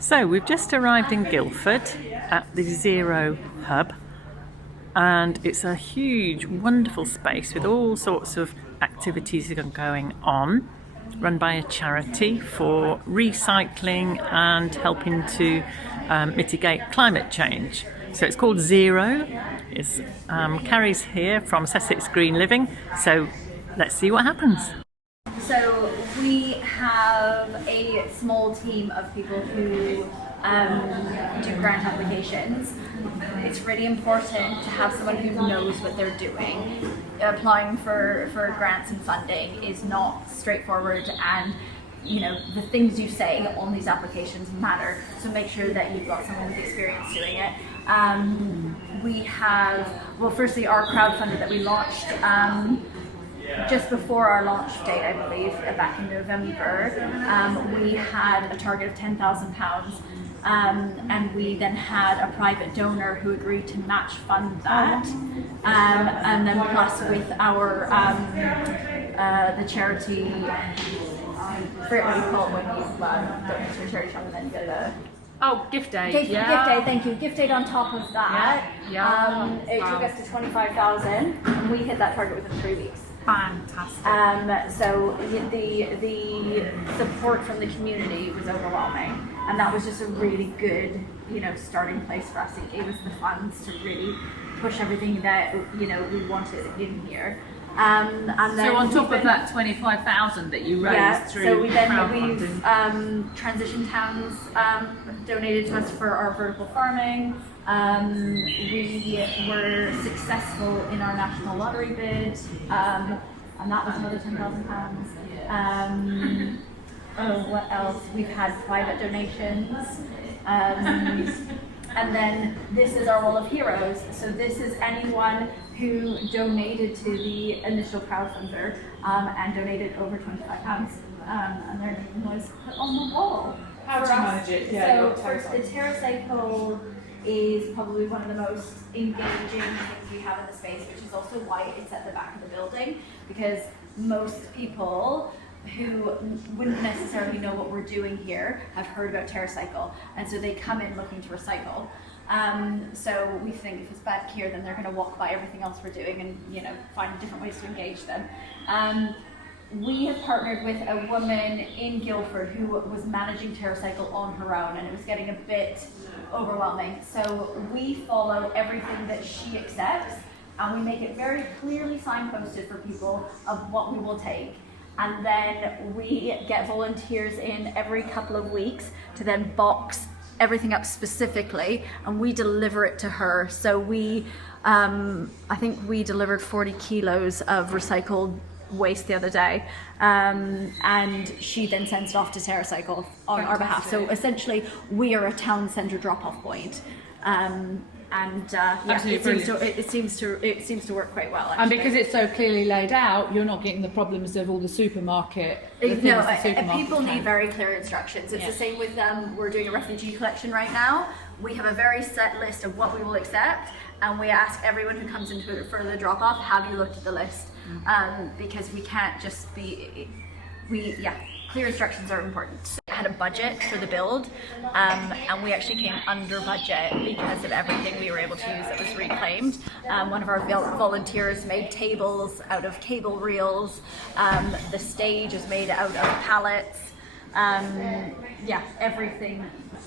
So we've just arrived in Guildford at the Zero Hub, and it's a huge, wonderful space with all sorts of activities that are going on, run by a charity for recycling and helping to mitigate climate change. So it's called Zero. It's Carrie's here from Sussex Green Living, so let's see what happens. So we have a small team of people who do grant applications. It's really important to have someone who knows what they're doing. Applying for grants and funding is not straightforward, and the things you say on these applications matter, so make sure that you've got someone with experience doing it. We have, well, firstly, our crowdfunding that we launched just before our launch date, I believe, back in November. We had a target of £10,000, and we then had a private donor who agreed to match fund that, and then plus with our the charity, I forget what you call it when you donate to a charity shop and then you get a gift aid. Gift aid, thank you. Gift aid on top of that. It took us to 25,000, and we hit that target within 3 weeks. Fantastic. So the support from the community was overwhelming, and that was just a really good, starting place for us. It gave us the funds to really push everything that we wanted in here. And then so on top of that 25,000 that you raised through so we've crowdfunding, Transition Towns donated to us for our vertical farming. We were successful in our national lottery bid, and that was another £10,000. What else? We've had private donations. And then this is our Wall of Heroes. So this is anyone who donated to the initial crowdfunder and donated over £25, and their name was put on the wall. How do you manage it? Yeah, so first, the TerraCycle is probably one of the most engaging things we have in the space, which is also why it's at the back of the building, because most people who wouldn't necessarily know what we're doing here have heard about TerraCycle, and so they come in looking to recycle. So we think if it's back here, then they're going to walk by everything else we're doing and find different ways to engage them. We have partnered with a woman in Guildford who was managing TerraCycle on her own, and it was getting a bit overwhelming. So we follow everything that she accepts, and we make it very clearly signposted for people of what we will take. And then we get volunteers in every couple of weeks to then box everything up specifically, and we deliver it to her. So we, I think we delivered 40 kilos of recycled waste the other day, and she then sends it off to TerraCycle on our behalf. So essentially, we are a town centre drop-off point. It seems to work quite well, actually. and because it's so clearly laid out, you're not getting the problems of all the supermarket. People need very clear instructions. It's the same with we're doing a refugee collection right now. We have a very set list of what we will accept, and we ask everyone who comes into it for the drop off, have you looked at the list? Because we can't just be clear instructions are important. So I had a budget for the build, and we actually came under budget because of everything we were able to use that was reclaimed. One of our volunteers made tables out of cable reels. The stage is made out of pallets. Everything.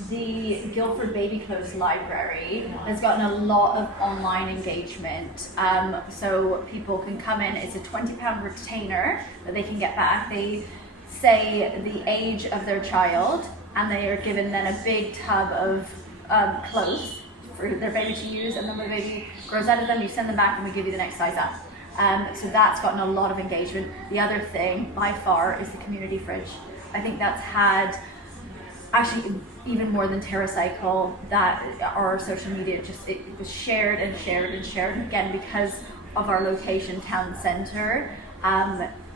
The Guildford Baby Clothes Library has gotten a lot of online engagement. So people can come in, it's a £20 retainer that they can get back. They say the age of their child, and they are given then a big tub of clothes for their baby to use, and then when the baby grows out of them, you send them back and we give you the next size up. So that's gotten a lot of engagement. The other thing by far is the community fridge. I think that's had actually even more than TerraCycle, that our social media it was shared and shared and shared, again because of our location, town centre.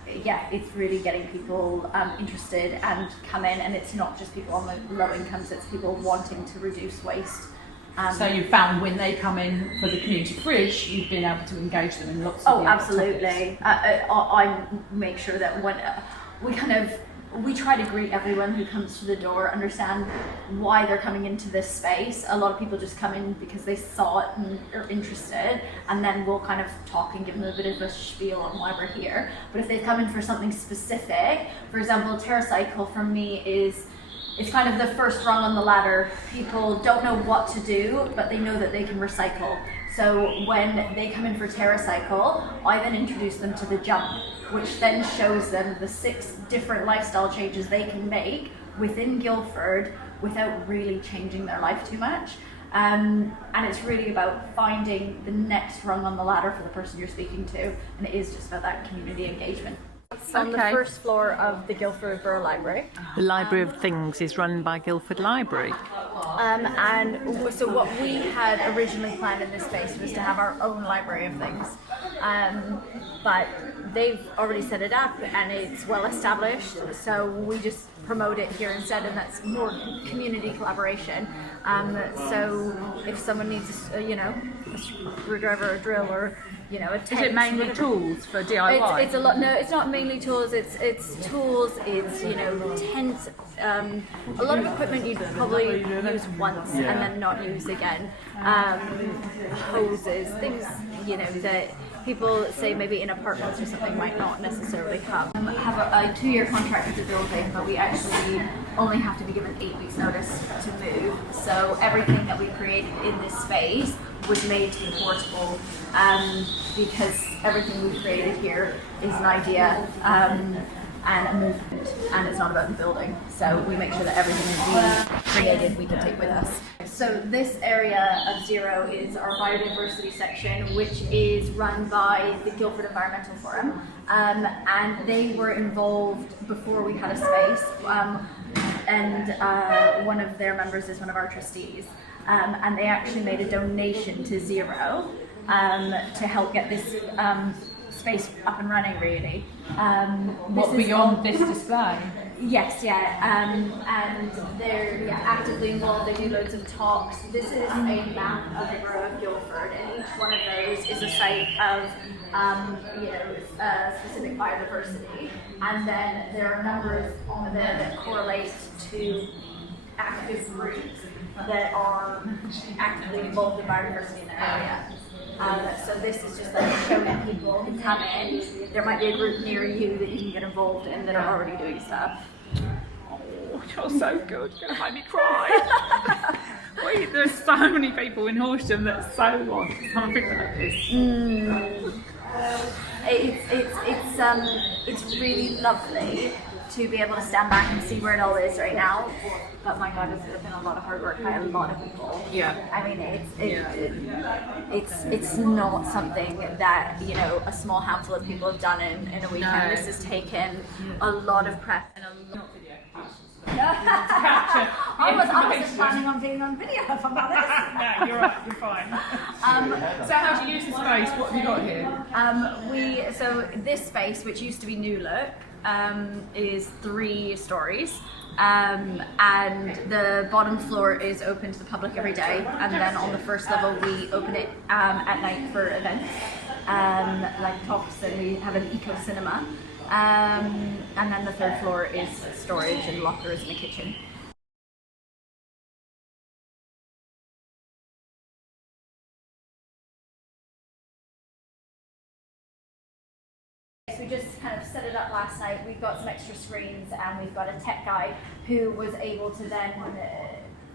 It's really getting people interested and come in, and it's not just people on the low incomes, it's people wanting to reduce waste. So you found when they come in for the community fridge, you've been able to engage them in lots of absolutely. I make sure that when we we try to greet everyone who comes to the door, understand why they're coming into this space. A lot of people just come in because they saw it and are interested, and then we'll kind of talk and give them a bit of a spiel on why we're here. But if they come in for something specific, for example, TerraCycle for me it's kind of the first rung on the ladder. People don't know what to do, but they know that they can recycle. So when they come in for TerraCycle, I then introduce them to the jump, which then shows them the 6 different lifestyle changes they can make within Guildford without really changing their life too much. And it's really about finding the next rung on the ladder for the person you're speaking to, and it is just about that community engagement. It's on the first floor of the Guildford Borough Library. The Library of Things is run by Guildford Library. And so what we had originally planned in this space was to have our own library of things. But they've already set it up and it's well established, so we just promote it here instead, and that's more community collaboration. So if someone needs, a screwdriver, a drill, or a tent. Is it mainly tools for DIY? It's a lot. No, it's not mainly tools. It's tools. It's tents. A lot of equipment you'd probably use once and then not use again. Hoses, things that people say maybe in apartments or something might not necessarily have. I have a 2-year contract with the building, but we actually only have to be given 8 weeks notice to move. So everything that we created in this space was made to be portable, because everything we've created here is an idea and a movement, and it's not about the building. So we make sure that everything that we created we can take with us. So this area of Zero is our biodiversity section, which is run by the Guildford Environmental Forum, and they were involved before we had a space, and one of their members is one of our trustees. And they actually made a donation to Zero to help get this space up and running, really. What beyond this display? Yes, yeah, and they're actively involved. They do loads of talks. This is a map of the borough of Guildford, and each one of those is a site of specific biodiversity. And then there are numbers on there that correlate to active groups that are actively involved in biodiversity in the area. So this is just like showing people who come in. There might be a group near you that you can get involved in that are already doing stuff. Oh, you're so good. You're going to make me cry. Wait, there's so many people in Horsham that so want something like this. It's really lovely to be able to stand back and see where it all is right now. But my God, it's been a lot of hard work by a lot of people. Yeah. I mean, it's not something that a small handful of people have done in a weekend. No. This has taken a lot of prep and a lot. I wasn't planning on being on video, if I'm honest. No, you're right, you're fine. So how do you use the space? What have you got here? So this space, which used to be New Look, is 3 stories. And the bottom floor is open to the public every day, and then on the first level we open it at night for events, like talks, and we have an eco cinema, and then the 3rd floor is storage and lockers and a kitchen. We just kind of set it up last night. We've got some extra screens, and we've got a tech guy who was able to then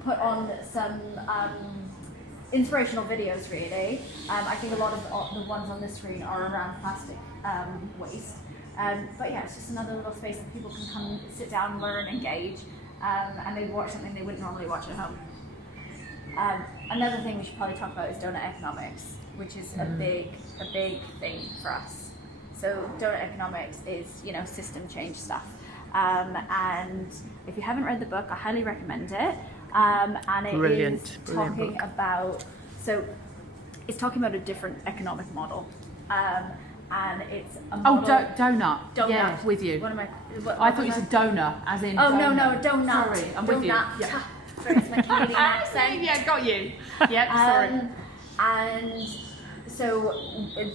put on some inspirational videos, really. I think a lot of the ones on this screen are around plastic waste. But yeah, it's just another little space that people can come sit down, learn, engage, and maybe watch something they wouldn't normally watch at home. Another thing we should probably talk about is donut economics, which is a big thing for us. So donut economics is, system change stuff. And if you haven't read the book, I highly recommend it. And it is talking about, it's talking about a different economic model. And it's a model. Donut. Yeah, with you. What am I? I thought you said donor, as in. Oh, donut. No, donut. Sorry, I'm with you. Yeah. Sorry, it's my Canadian accent. Yeah, got you. Yep, sorry. And So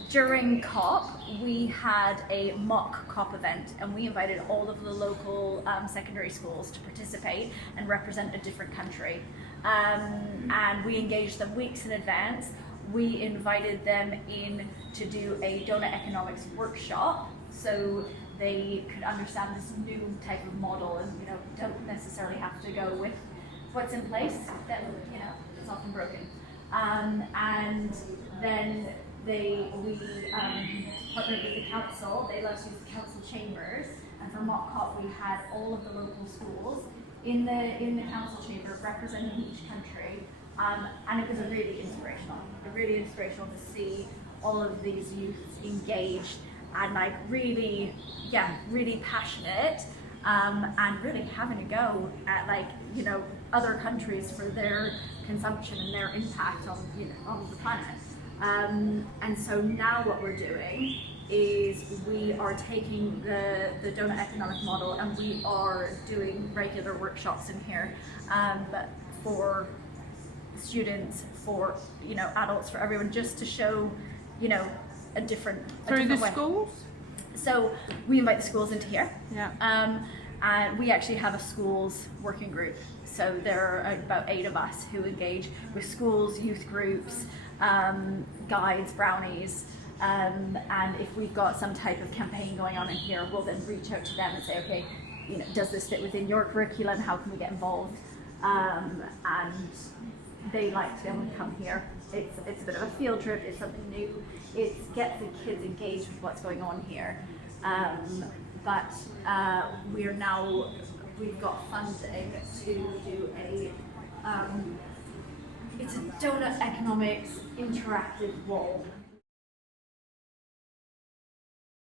during COP, we had a mock COP event, and we invited all of the local secondary schools to participate and represent a different country. And we engaged them weeks in advance. We invited them in to do a donut economics workshop, so they could understand this new type of model, and don't necessarily have to go with what's in place. Then it's often broken. And then we partnered with the council. They let us use the council chambers, and for mock COP we had all of the local schools in the council chamber representing each country, and it was really inspirational to see all of these youths engaged and really passionate, and really having a go at other countries for their consumption and their impact on the planet. And so now what we're doing is we are taking the donut economic model, and we are doing regular workshops in here for students, for adults, for everyone, just to show a different Through the way. schools? So we invite the schools into here. Yeah. And we actually have a schools working group. So there are about 8 of us who engage with schools, youth groups, guides, brownies. And if we've got some type of campaign going on in here, we'll then reach out to them and say, okay, does this fit within your curriculum? How can we get involved? And they like to be able to come here. It's a bit of a field trip. It's something new. It gets the kids engaged with what's going on here. But we've got funding to do it's a donut economics interactive wall.